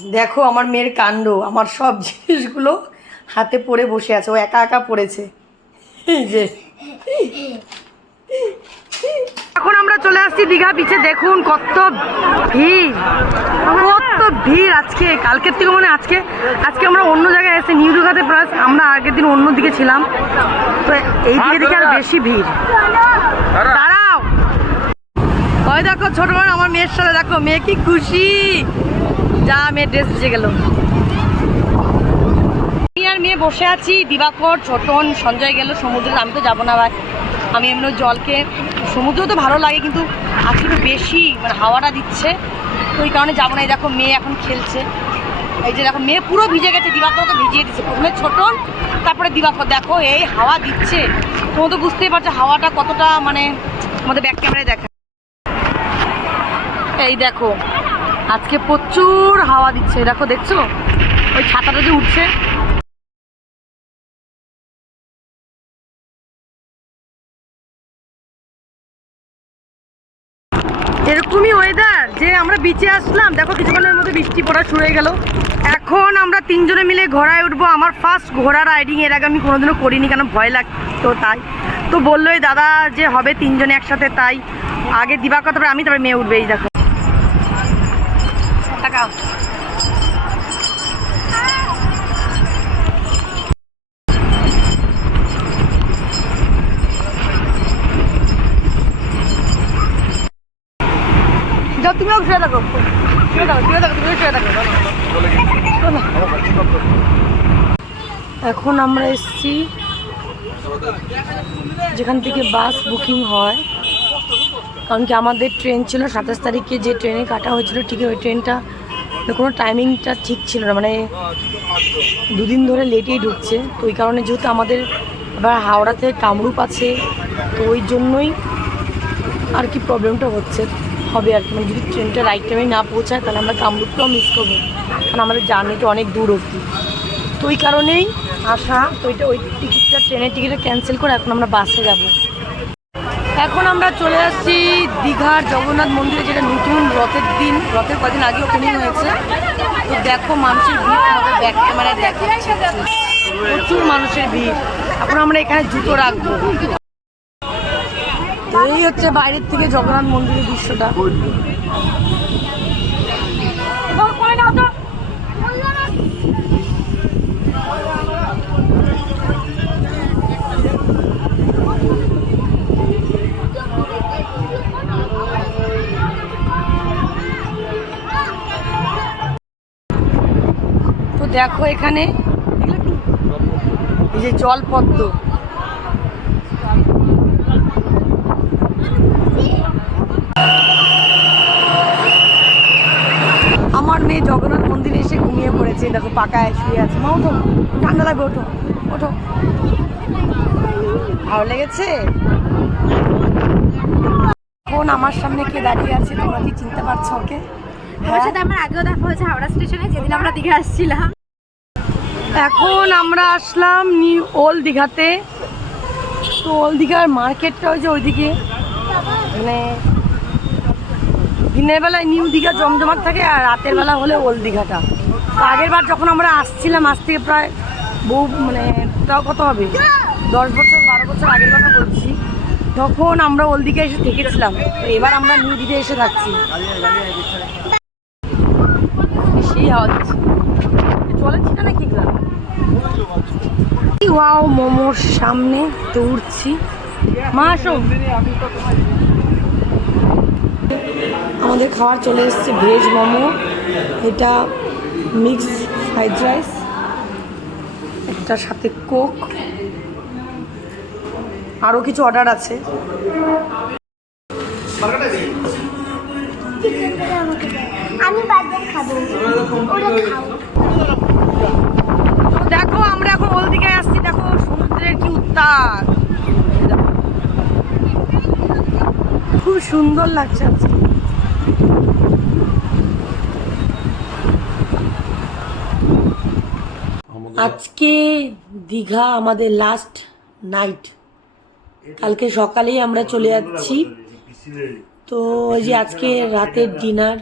দেখো আমার মেয়ের কাণ্ড, আমার সব জিনিসগুলো হাতে পড়ে বসে আছে, ও একা একা পড়েছে। যে। এখন আমরা চলে আসছি দীঘা বিচে দেখুন কত ভিড় কত ভিড় আজকে, কালকের থেকে মানে আজকে আজকে আমরা অন্য জায়গায় এসে নিউ দীঘাতে প্লাস আমরা আগের দিন অন্য দিকে ছিলাম, তো এই দিকে দিকে আর বেশি ভিড়। দাঁড়াও। ওই দেখো ছোট বোন, আমার মেয়ের সাথে দেখো, মেয়ে কি খুশি। যা মেয়ের ড্রেস ভিজে গেল। আর মেয়ে বসে আছি, দিবাকর ছোটন সঞ্জয় গেল, সমুদ্রে, আমি তো যাব না ভাই। আমি এমনি জলকে, সমুদ্র তো ভালো লাগে, কিন্তু আজকে একটু বেশি মানে হাওয়াটা দিচ্ছে। তো ওই কারণে যাব না, এই দেখো মেয়ে এখন খেলছে। এই যে দেখো, মেয়ে পুরো ভিজে গেছে, দিবাকর তো ভিজিয়ে দিচ্ছে প্রথমে ছোটন, তারপরে দিবাকর। দেখো, এই হাওয়া দিচ্ছে। তোমরা তো বুঝতেই পারছ হাওয়াটা কতটা মানে আমাদের ব্যাক ক্যামেরায় দেখা এই দেখো আজকে প্রচুর হাওয়া দিচ্ছে, দেখো দেখছ? ওই ছাতাটা যে উঠছে। এরকমই ওয়েদার যে আমরা বিচে আসলাম, দেখো কিছুক্ষণের মধ্যে বৃষ্টি পড়া শুরু হয়ে গেল। এখন আমরা তিনজনে মিলে ঘোড়ায় উঠবো, আমার ফার্স্ট ঘোড়া রাইডিং এর আগে আমি কোনোদিনও করিনি, কেন ভয় লাগতো তাই। তো বলল দাদা, যে হবে তিনজনে একসাথে, তাই আগে দিবাকর তারপরে আমি তারপরে মেয়ে উঠবে, এই দেখো। তুমিও এখন আমরা এসছি যেখান থেকে বাস বুকিং হয়। কারণ কি আমাদের ট্রেন ছিল, সাতাশ তারিখে যে ট্রেনে কাটা হয়েছিল, ঠিক ওই ট্রেনটা কোনো টাইমিংটা ঠিক ছিল না। মানে দুদিন ধরে লেটেই ঢুকছে। তো ওই কারণে যেহেতু আমাদের আবার হাওড়াতে কামরূপ আছে, তো ওই জন্যই আর কি প্রবলেমটা হচ্ছে। হবে আর কি। মানে যদি ট্রেনটা রাইট টাইমে না পৌঁছায়, তাহলে আমরা কামরূপটাও মিস করব। কারণ আমাদের জার্নিটা অনেক দূর অবধি। তো ওই কারণেই আসা তো ওইটা ওই টিকিটটা ট্রেনের টিকিটটা ক্যান্সেল করে এখন আমরা বাসে যাব। এখন আমরা চলে আসছি দীঘার জগন্নাথ মন্দিরে, যেটা নতুন রথের দিন, রথের কদিন আগে ওপেনিং হয়েছে। তো দেখো মানুষের ভিড়, আমাদের ব্যাক ক্যামেরায় প্রচুর মানুষের ভিড়। এখন আমরা এখানে জুতো রাখব। এই হচ্ছে বাইরের থেকে জগন্নাথ মন্দিরের দৃশ্যটা। দেখো এখানে এই যে জলপদ্ম আমার মেয়ে জগন্নাথ মন্দিরে এসে পড়েছে দেখো পাকায় শুয়ে আছে। মা ওঠো। ঠান্ডা লাগবে ওঠো। ওঠো। ভালো লেগেছে? কোন আমার সামনে কে দাঁড়িয়ে আছে তোমরা কি চিনতে পারছ ওকে? ওর সাথে আমার আগেও দেখা হয়েছে হাওড়া স্টেশনে যেদিন আমরা দীঘা আসছিলাম। এখন আমরা আসলাম নিউ ওল্ড দীঘাতে। তো ওল্ড দীঘার মার্কেটটা ওই যে ওইদিকে। মানে দিনের বেলায় নিউ দীঘা জমজমাট থাকে আর রাতের বেলা হলে ওল্ড দীঘাটা। আগের বার যখন আমরা আসছিলাম, আজ থেকে প্রায় বহু মানে তাও কত হবে? দশ বছর, বারো বছর আগের কথা বলছি। তখন আমরা ওল্ড দীঘা এসে থেকেছিলাম। তো এবার আমরা নিউ দীঘা এসে থাকছি। চলেছি না ওয়াও, মোমোর সামনে আসো। আমাদের খাবার চলে এসেছে ভেজ মোমো। এটা মিক্স ফ্রাইড রাইস একটার সাথে কোক আরও কিছু অর্ডার আছে। দেখো আমরা এখন ওল দিকে আসছি দেখো সমুদ্রের কি উত্তাপ খুব সুন্দর লাগছে আজকে। আজকে দীঘা আমাদের লাস্ট নাইট কালকে সকালেই আমরা চলে যাচ্ছি। তো ওই যে আজকে রাতের ডিনার